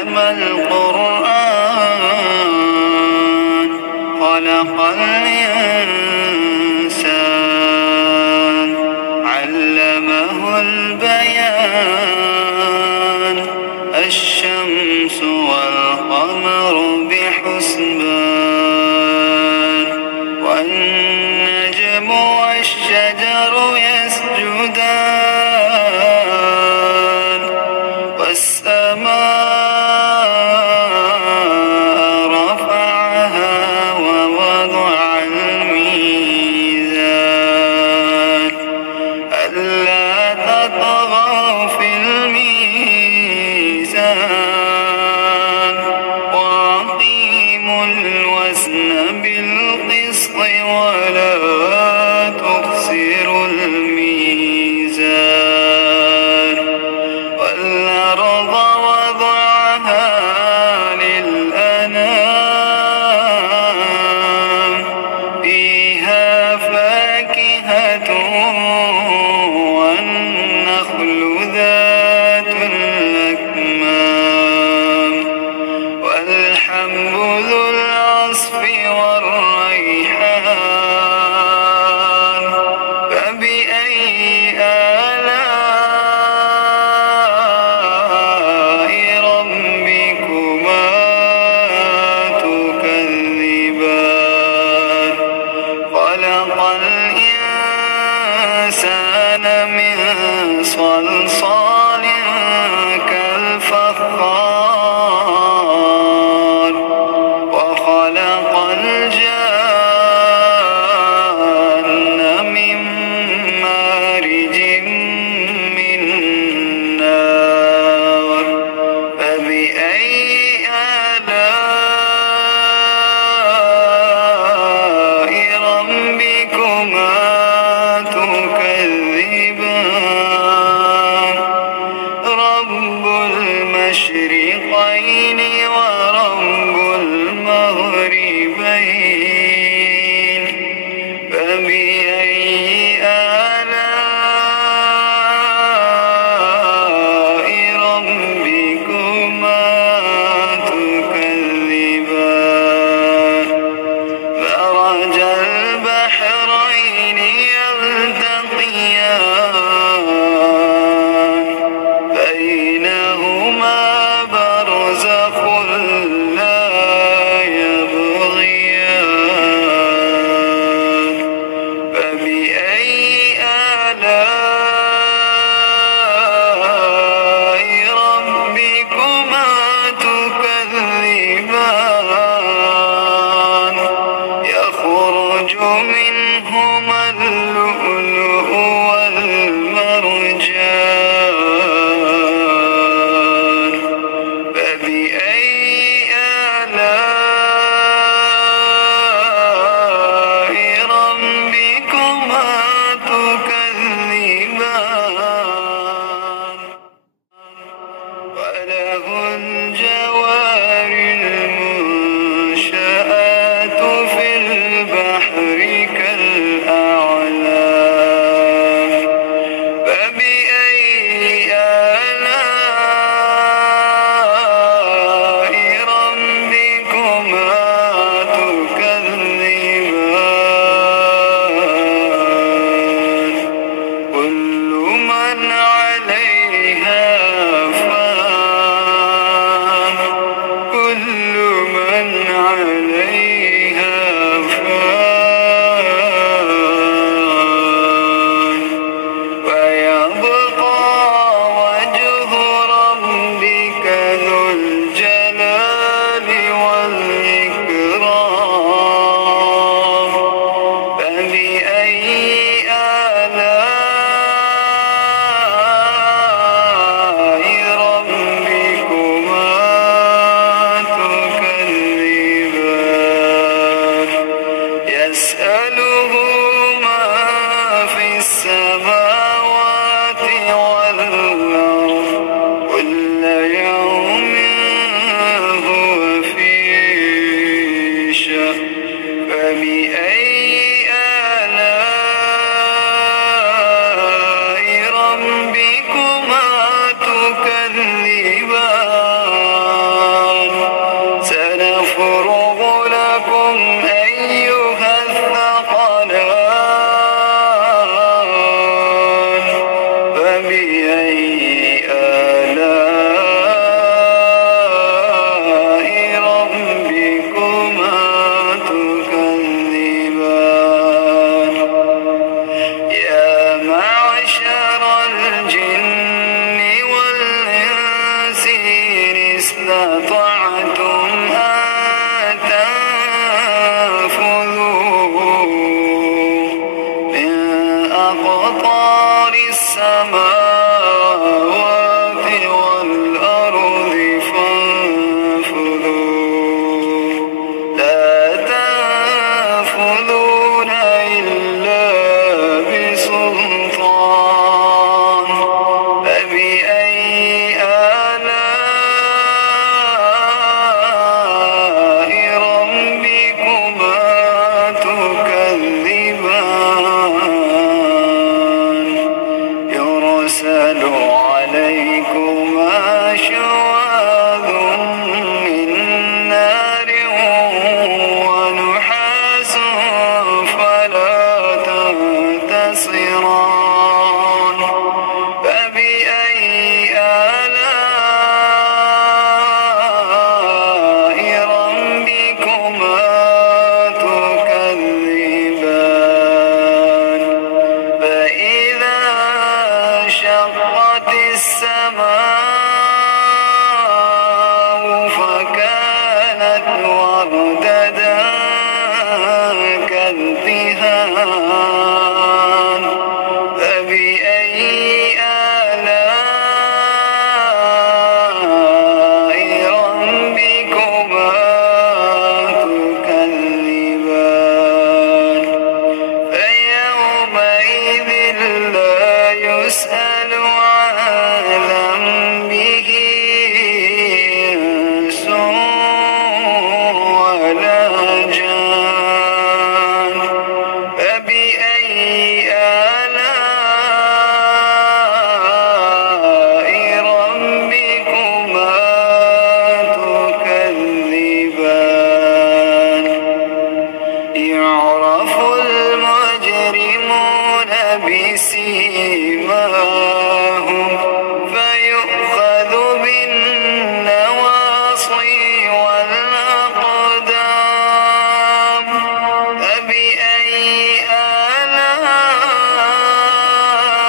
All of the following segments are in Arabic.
علم القرآن خلق الإنسان علمه البيان الشمس والقمر بحسبان والنجم والشجر يسجدان والسماء رفعها ووضع الميزان ألا تطغوا في الميزان وأقيموا الوزن بالقسط ولا تخسروا الميزان والأرض وضعها للأنام فيها فاكهة والنخل ذات الأكمام والحب ذو العصف والريحان فبأي آلاء ربكما تكذبان خلق الإنسان من صلصال كالفخار وخلق الجان من مارج من نار فبأي آلاء ربكما تكذبان رب المشرقين ورب المغربين فبأي آلاء ربكما تكذبان مرج البحرين يلتقيان بينهما برزخ لا يبغيان فبأي آلاء ربكما تكذبان يخرج منهما اللؤلؤ والمرجان فبأي آلاء ربكما تكذبان وله الجوار المنشآت في البحر كالأعلام فبأي آلاء ربكما تكذبان كل من عليها فان كل من عليها فان ويبقى وجه ربك ذو الجلال والإكرام فبأي آلاء ربكما تكذبان يسأله ما في السماوات والأرض كل يوم هو في شأن فبأي آلاء ربكما تكذبان فبأي آلاء ربكما تكذبان يا معشر الجن والإنس إن استطعتم أن تنفذوا من أقطار السماوات والأرض فانفذوا لا تنفذون إلا بسلطان فبأي آلاء ربكما تكذبان يرسل عليكما شواظ من نار ونحاس فلا تنتصران فبأي آلاء ربكما تكذبان فإذا انشقت السماء فكانت وردة كالدهان فبأي آلاء ربكما تكذبان فيومئذ لا يسأل عن ذنبه إنس ولا جان فبأي آلاء ربكما تكذبان يعرف المجرمون بسيماهم فيؤخذ بالنواصي والأقدام فبأي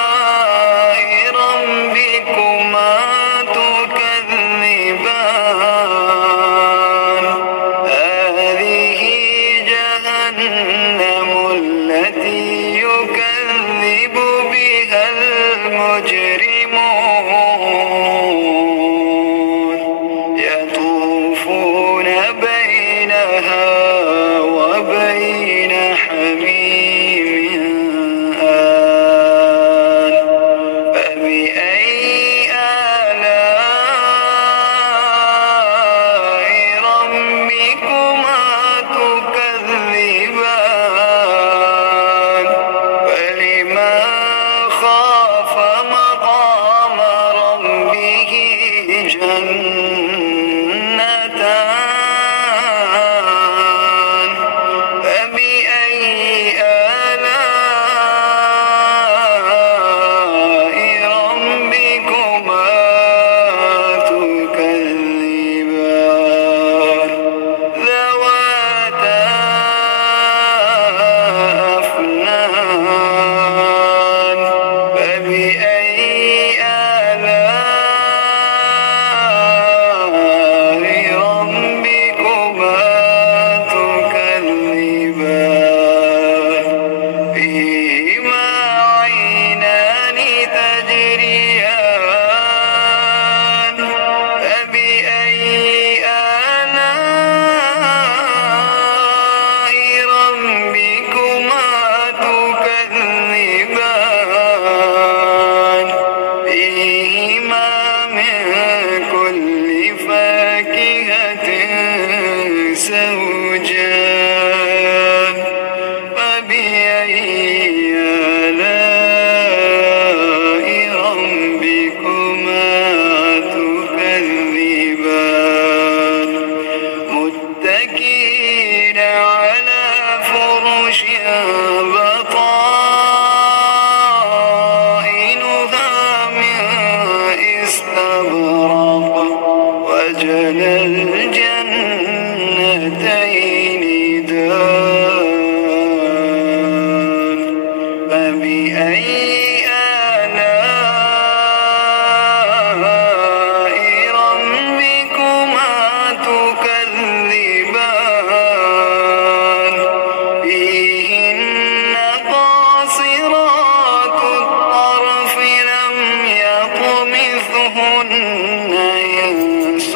آلاء ربكما تكذبان هذه جهنم التي يكذب بها المجرمون يطوفون بينها وبين حميم آن فبأي آلاء ربكما تكذبان فلمن خاف مقام ربه جنتان فبأي آلاء ربكما تكذبان ذواتا أفنان فبأي آلاء يمسهن إنس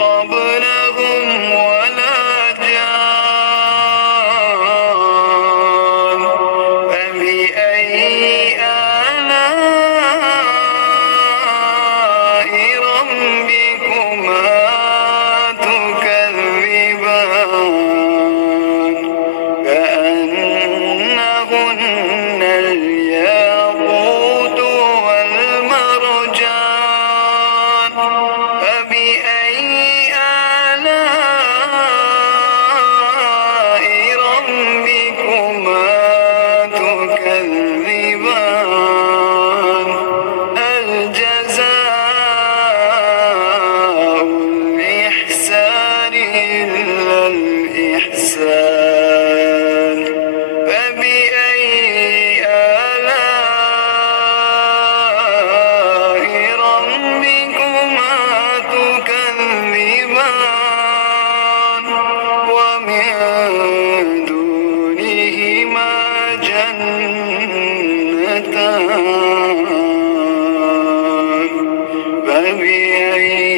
قبلهم ولا جان فبأي آلاء ربكما تكذبان كأنهن الياقوت والمرجان فبأي آلاء ربكما تكذبان هل جزاء الإحسان إلا الإحسان فبأي آلاء ربكما تكذبان ومن دونهما جنتان فبأي